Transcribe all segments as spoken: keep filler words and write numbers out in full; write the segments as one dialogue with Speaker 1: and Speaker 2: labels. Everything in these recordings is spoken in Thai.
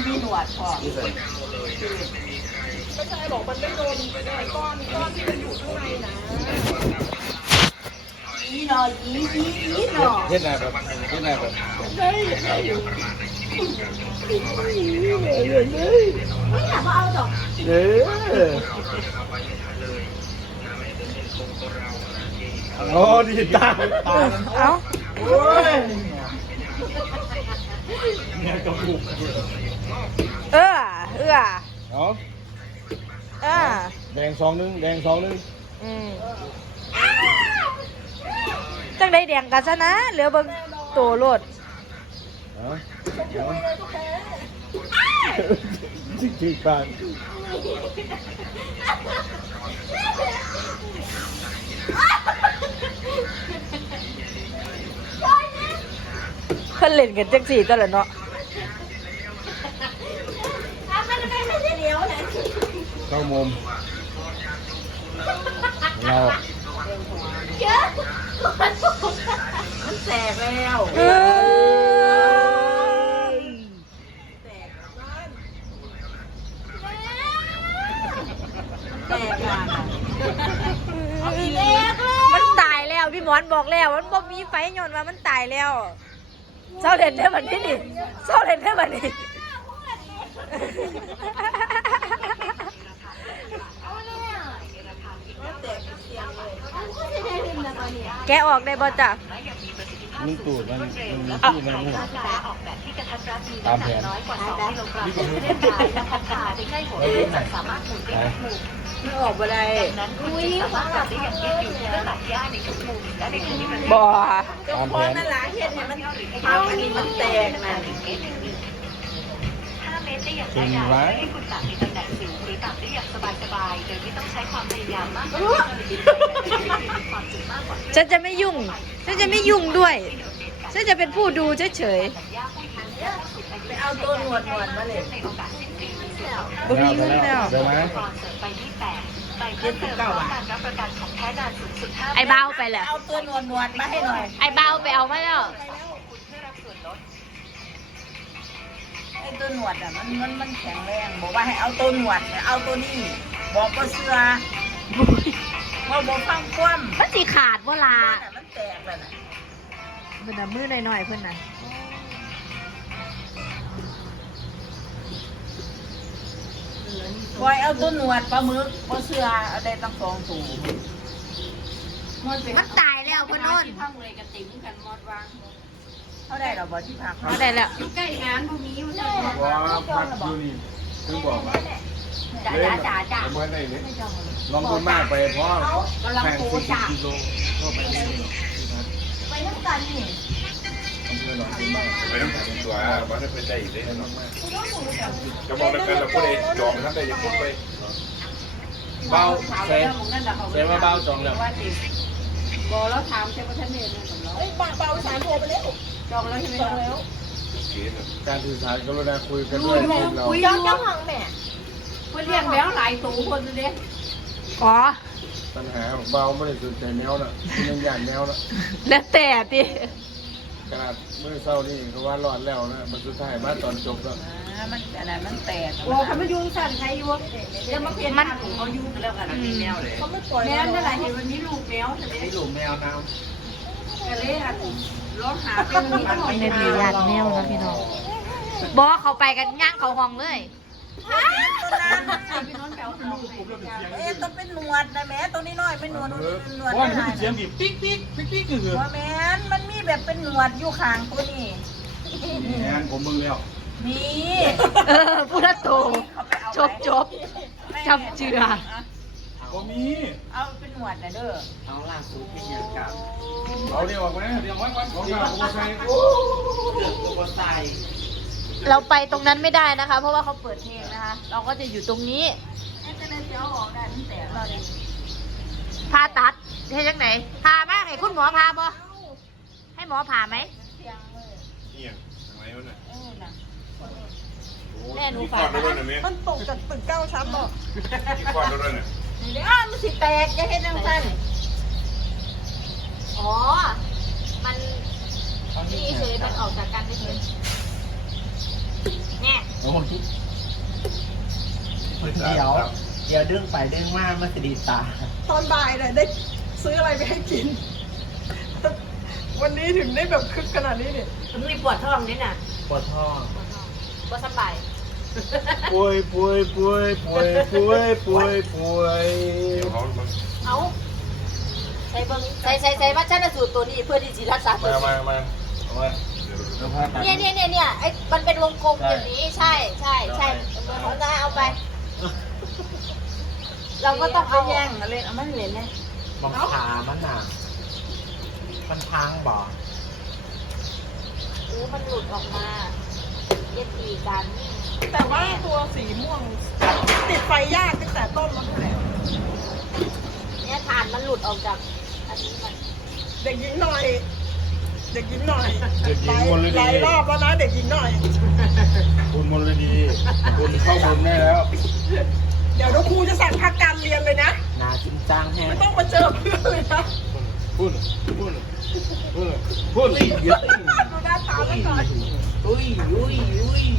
Speaker 1: มีหนวดพอ
Speaker 2: ก็ใช่บอกมันไม่โดนก้อนก้อนที่มันอยู่ข้างในนะ
Speaker 1: ยีหน่อยยียียีหน่อย
Speaker 3: เฮ็ดอะไรแบบเฮ็ดอะไรแบบ
Speaker 2: ได้ได้อยู่
Speaker 1: ไม่อยากมาเอาดอก
Speaker 3: เด้อโอ้ดีตาตา
Speaker 4: เอ้า
Speaker 3: โอ้ยเนี่ยกระปุก
Speaker 4: เออเออ
Speaker 3: เอา
Speaker 4: เออ
Speaker 3: แดงสองนึงแดงสองนึง
Speaker 4: อืมจังได้แดงกันซะนะเหลือเบิ่งโตโลด
Speaker 3: เอาจิกจิกกัน
Speaker 4: เพิ่นเล่นกันจังสี่ตลอดเนาะ
Speaker 3: เข้ามุมเรา
Speaker 1: มันแตกแล้ว
Speaker 4: เออ
Speaker 1: แตกอ่ะ
Speaker 4: มันตายแล้วพี่หมอนบอกแล้วมันบ่มีไฟย้อนว่ามันตายแล้วเศร้าเล่นได้บัดนี้นี่เศร้าเล่นได้บัดนี้แกะออกได้บ่จ้ะ
Speaker 3: มันตูดมันมันที่มันตามแผนนี่ก็คือ
Speaker 1: ไม่ออกไปได้อุ้ย
Speaker 4: บ่
Speaker 3: ตามแผน
Speaker 1: นั่นแหละเห็นเนี่ยมันทำอันนี้มันแตกนะ
Speaker 3: ถึงไว้
Speaker 4: ฉันจะไม่ยุ่งฉันจะไม่ยุ่งด้วยฉันจะเป็นผู้ดูเฉย
Speaker 1: ไปเอาตัวหนวดหนวดมาเลย
Speaker 4: ๆบ่มีเงินแล้ว
Speaker 3: ได้ไหม
Speaker 1: เจ็ดสิบเก้าบาท
Speaker 4: ไอ้เบ้าไปแหละ
Speaker 1: เอาตัวหนวดหนวดมาให้หน่อย
Speaker 4: ไอ้เบ้าไปเอามาแล้ว
Speaker 1: ไอ้ตัวหนวดอ่ะมันมันมันแข็งแรงบอกว่าให้เอาตัวหนวดเอาตัวนี้บอกว่าเสือว่าบอกฟังคว่ำ
Speaker 4: มันสิขาดบ่ล่ะ
Speaker 1: มันแตกเลยนะ
Speaker 4: เพิ่นน่ะมือหน่อยๆเพิ่นน่ะ
Speaker 1: ปล่อยเอาตัวหนวดปลาหมึกปลาเสือเอาได้ตั้งสองตัว
Speaker 4: มันตายแล้วเพิ่นโน่น
Speaker 1: พังเลยกระติ๋มกันมอดวางเขาได้เราบอกที่พัก
Speaker 4: เอาได้แล้ว
Speaker 1: ใกล้งานพวกนี้อยู่ใช่ไหม
Speaker 3: ว่าพักอยู่นี่ถึงบอกว่า
Speaker 1: จ่าจ่าจ่าจ่า
Speaker 3: เมื่อไหร่เนี่ยลองดูมากไปเพราะแข่งสี่สิบกิโลก็ไปที่นี่
Speaker 1: ไปน้ำกันนี่
Speaker 5: ไม่ต้องถึงตัวว่าถ้าเป็นใจอีกได้หรอกจะบอกแล้วกันเราก็เลยจองท่านได้ยังพูดไป
Speaker 3: เบาเซนเซนว่าเบาจองแล้ว
Speaker 1: บอกแล้วถามใช่ไหมท่านเนรนะสำรอง
Speaker 2: เอ้ยปากเปล่าสารโทรไปแล้ว
Speaker 1: จองแล้วใช่ไหม
Speaker 2: จองแล้ว
Speaker 3: การสื่อสารกรุณาคุยกันด้วยคนเรา
Speaker 2: ย้อนเจ้าหังแม่
Speaker 1: เพื่อนเรียกแล้วหลายตัวคนเลย
Speaker 4: อ๋อ
Speaker 3: ปัญหาของเบาไม่ได้สนใจแนวน่ะที่ยังย่านแนวน่ะ
Speaker 4: แล้วแต่ติ
Speaker 3: ขนาดเมื่อเช้านี่เขาว่ารอดแล้วนะมันสุดท้ายมาตอนจบแล้ว
Speaker 1: มันอะไรมันแตก
Speaker 2: โอ้เขาไม่ยุ่งสั่นใครยุ่ง
Speaker 1: จะมาเปลี่ยนมันเขายุ่งแล้วกันมีแมวเลย
Speaker 2: เขาไม่ปล่อย
Speaker 1: แมวนั่นแหละเห็นมันมีลูกแมวใช่ไหม
Speaker 3: มีหลุมแมวน้
Speaker 1: กะเล่ะร้องหาเป็นมีตลอด
Speaker 4: เนบญาติแมวนะพี่น้องบ่เขาไปกันย่างเขาห้องเลย
Speaker 1: ตัวนั้นเอ๊ะต้องเป็นหนวดนะแม่ตัวนี้น้อยเป็นหนวดหนวด
Speaker 3: ำว่ามันเสียงดิปิ๊กปิ๊กปิ๊กปิ๊กก็คือ
Speaker 1: ว่าแม่นมันมีแบบเป็นหนวดอยู่ข้างตัวนี้
Speaker 3: งานผมมึงแล้ว
Speaker 1: มี
Speaker 4: เออพูดละโตจบจบจับเจือ
Speaker 3: ผมมี
Speaker 1: เอาเป็นหนวดนะเด้อ
Speaker 3: เอาล่าสุดเป็นยังกับเอาเรียกว่าไงเรียกว่าวันของเราโอ้ใช่เรื่องตัวใส่
Speaker 4: เราไปตรงนั้นไม่ได้นะคะ เพราะว่าเขาเปิดเพลงนะคะ เราก็จะอยู่ตรงนี้
Speaker 1: จะได้เจ้าออกได้มันแตกเราดิ
Speaker 4: พาตัดให้จังไหนพาไหมให้คุณหมอพาบ่ให้หมอพาไหม
Speaker 5: เนี่ยทำไมวะเนี่ย
Speaker 1: เออน่ะ
Speaker 4: แม่หนู
Speaker 5: มี
Speaker 4: ฝา
Speaker 5: ก้อก นด้วยนะเมีย
Speaker 2: มันตกจากตึกเก้าชั้นหรอ
Speaker 5: มีก้อนด้วยนะ
Speaker 1: เดี๋ยวอ้าวมันสิแตกจะเห็นจังซั่น
Speaker 4: อ๋อ มันนี่เฉยมันออกจากกันเฉยเนี่ย
Speaker 3: โอ้ยเดี๋ยวเดี๋ยวดึงไปดึงมามันจะดีตา
Speaker 2: ตอนบ่ายเนี่ยได้ซื้ออะไรไปให้กิน วันนี้ถึงได้แบบคึกขนาดนี้เนี่ย
Speaker 4: มันมีปวดท้องนิดน่ะ
Speaker 3: ปวดท้อง
Speaker 4: ปวดสบาย
Speaker 3: ป่วยป่วยป่วยป่วยป่วยป่วยป่วย
Speaker 5: เดี๋ยวเขา
Speaker 4: เอาใส่เบิ้งใส่ใส่ใส่ว่าชันสูตรตัวนี้เพื่อที่จะรักษาตัว
Speaker 3: มา
Speaker 4: นี้
Speaker 3: มามาเอามาเอาผ้าตัด
Speaker 4: เนี่ยเนี่ยเนี่ยเนี่ยไอ้มันเป็นวงกลมอย่างนี้ใช่ใช่ใช่เอาได้เอาไป เราก็ต้องเอา
Speaker 1: แย่งอะไรเอามันเหรียญเนี่ย
Speaker 3: บังขามันหนามันพังบ่
Speaker 4: หรือมันหลุดออกมาเย็ดดีกัน
Speaker 2: แต่ว่าตัวสีม่วงติดไฟยากตั้งแต่ต้นแล้วไง
Speaker 4: เนี่ยฐานมันหลุดออกจากอันนี้มัน
Speaker 2: เด็กหญิงหน่อย เด็กหญิงหน่อย
Speaker 3: เด็กหญิงมล
Speaker 2: ห
Speaker 3: ดี
Speaker 2: ลายรอบแล้วนะเด็กหญิงหน่อย
Speaker 3: คุณมลดีคุณเข้าบนได้แล้ว
Speaker 2: เดี๋ยวน้องครูจะสั่งพักการเรียนเลยนะ
Speaker 3: นาจริงจังแฮะ
Speaker 2: ไม่ต้องมาเจอเพื่อนเลยนะ
Speaker 3: พุ่นพุ่นพุ่นพุ่นเยอะ
Speaker 2: ดูหน้าตาแล้วก่อน
Speaker 3: อุ้ยอุ้ยอุ้ย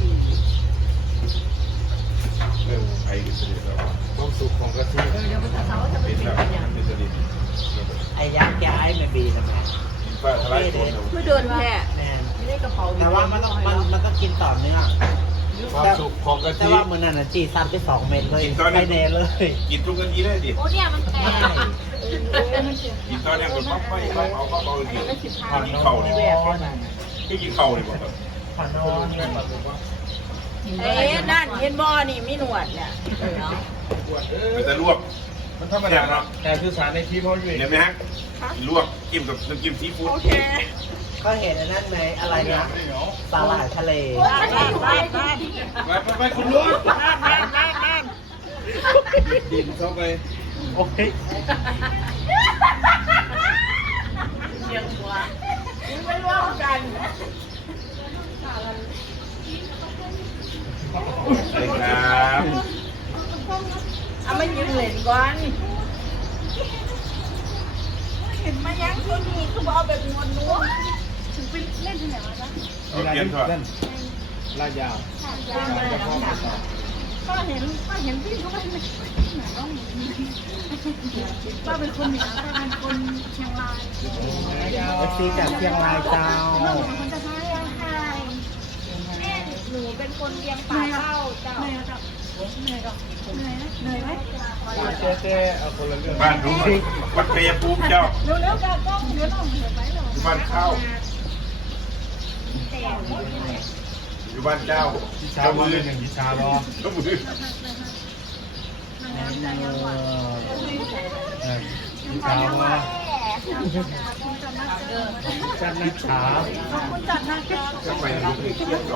Speaker 5: เริ่มไอ้ดิสนีย์แล้ว
Speaker 3: ความสุขของกะทิ
Speaker 5: เป็นแล้วดิสนีย์
Speaker 3: ไอ้ยักษ์แกไอ้ไม่บีนะแม่
Speaker 5: ป้าทลายตัวเดียว
Speaker 1: เพื่อเดินแค่
Speaker 3: แม่
Speaker 1: ไม่ได้กระเป๋า
Speaker 3: แต่ว่ามันต้องมันมันก็กินต่อเนื่องความสุขของกะทิแต่ว่ามันนั่นน่ะจีซัดไปสองเม็ดเลยไม่เดเลย
Speaker 5: กินทุกกันทีได้ดิ
Speaker 4: โอ้เนี่ยมันแตก
Speaker 5: กินตอนนี้มันปั๊บไปปั๊บเอาปั๊บเอาดิกินเข่านี่ที่กินเข่านี่บอกแบบ
Speaker 3: ขอนอนแม่บอกว่า
Speaker 1: เอ๊ะนั่นเห็นบ่อนี่มีหนวดเนี่ย
Speaker 5: มันจะลวก
Speaker 3: มันธรรมดาเนาะแต่คือสารในคลิปเขาอยู่
Speaker 5: เห็นไหมฮะลวกจิ้มกับน้ำจิ้มซีฟู้ด
Speaker 2: โอเค
Speaker 3: ก็เห็นอันนั้นไหมอะไรนะสาหร่ายทะเล
Speaker 2: บ้านบ้านบ้านบ้าน
Speaker 5: ไปไปไปคุณลุง
Speaker 2: บ้านบ้านบ้านบ้าน
Speaker 5: ดินเข้าไป
Speaker 3: โอ้ย
Speaker 1: เสียงหัวไม่ร่วมกัน
Speaker 5: เลยครับ
Speaker 1: เอามายืนเล่นก่อนเห็นมายังตัวนี้คือเอาแบบนวลนัวถึงไปเล่นที่ไหนมาจ๊ะ
Speaker 5: เอาเกียนเถอะ
Speaker 3: ลาดยาว
Speaker 1: ก็เห็นก็เห็นพี่เขาไปไหนต้องป้าเป็นคนเหนือป้าเป็นคนเชียงราย
Speaker 3: เอฟซีจากเชียงรายเจ้า
Speaker 1: คนจะท้ายยังไงแม่หนูเป็นคนเลี้ยงปลาเต้าเจ้าเหนื่อยจ้ะเหนื่อยจ้ะเหนื่อยนะเหนื่อยไหม
Speaker 3: เจ๊เจ๊เอาคนละเรื่อง
Speaker 5: บ้านรู้วัดเปียภูมิเจ้า
Speaker 1: เร็วเร็วกับกล้องเดี๋ยวน้องเหนื่อยไหมหรอ
Speaker 5: อยู่บ้านเข้าอยู่บ้านเจ้า
Speaker 3: พิชา
Speaker 5: เจ้า
Speaker 3: บอ
Speaker 5: มื
Speaker 3: ล
Speaker 5: อ
Speaker 3: เรื่องอย่างพิชาบอล
Speaker 5: เจ้ามือ
Speaker 3: พิชาบอลจันนักขา
Speaker 1: คุณจัดนะจ๊ะ
Speaker 5: ทำไมเราไม่เที่ยวหรอก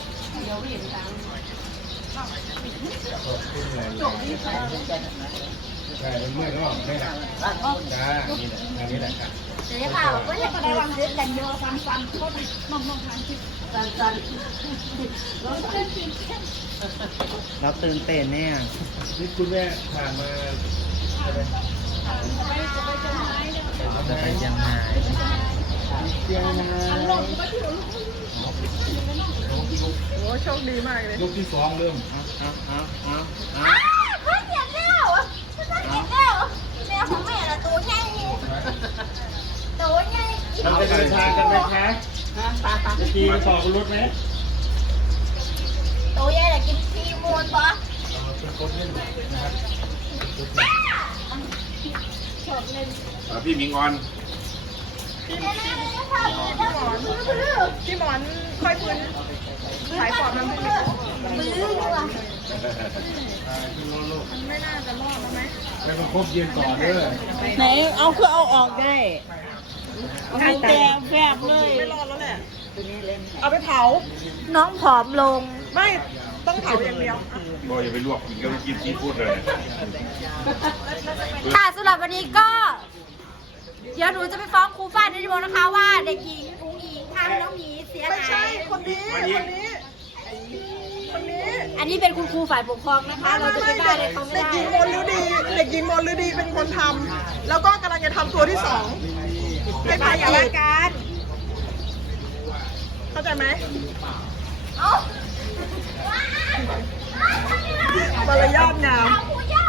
Speaker 3: ใช่เมื่อยก็ไม่หนักจ้านี่แหละนี่แหละครับ
Speaker 4: เดี๋ยวค่ะก็จะได้วางซื้อกันเยอะฟันฟันก็มองมองทางที่ฟันฟัน
Speaker 3: เราตื่นเต้นเนี่ยนี่คุณแม่ผ่านมาอะไรจะไปยังไงเชียงราย
Speaker 2: โอ้โชคดีมากเลย
Speaker 3: ยกที่สองเริ่มเอาเอาเอาเอา
Speaker 4: เฮ้ยเห็นแล้วเห็นแล้วแมวของแม่ละตัวใหญ่ตัวใหญ่
Speaker 3: เราจะเดินทางกันไหมคะจะขี่ต่อรถไหม
Speaker 4: ตัวใหญ่ละกินซีมูนปะ
Speaker 3: เป็นคนเล่นนะครับ
Speaker 5: พี่มิงออน
Speaker 2: พี่หมอนค่อยพื้นสายปอดมัน
Speaker 4: มืออยู่อ่ะ
Speaker 2: มันไม่น่าจะรอดแล้วไหม
Speaker 3: แล้วก็ครบเย็นก่อนเด้อ
Speaker 1: ไหนเอาคือเอาออกได้เอาแกแฟบเลย
Speaker 2: ไม่รอดแล้วแหละเอาไปเผา
Speaker 4: น้องผอมลง
Speaker 2: ไม่ต้องเผาอย่างเดียว
Speaker 5: ก็อย่าไปลวกกินกับกินซีฟู้ดเลย
Speaker 4: ค่ะสำหรับวันนี้ก็ เดี๋ยวหนูจะไปฟ้องครูฟ้านิติวงศ์นะคะว่าเด็กหญิงอุ้งอิงทำน้องหมีเสีย
Speaker 2: ไม่
Speaker 4: หา
Speaker 2: ใช่
Speaker 4: ย
Speaker 2: คนนี้คนนี้คนนี้
Speaker 4: อันนี้เป็นคุณครูฝ่ายปกครองนะคะ เราจะไปบ้าเลยเขาไม่
Speaker 2: เด็ก
Speaker 4: ได้
Speaker 2: หญิงมนฤดี เด็กหญิงมนฤดีเป็นคนทำแล้วก็กำลังจะทำตัวที่สองให้พายาการเข้าใจไหม
Speaker 4: เอ้า
Speaker 2: มารยาทงาม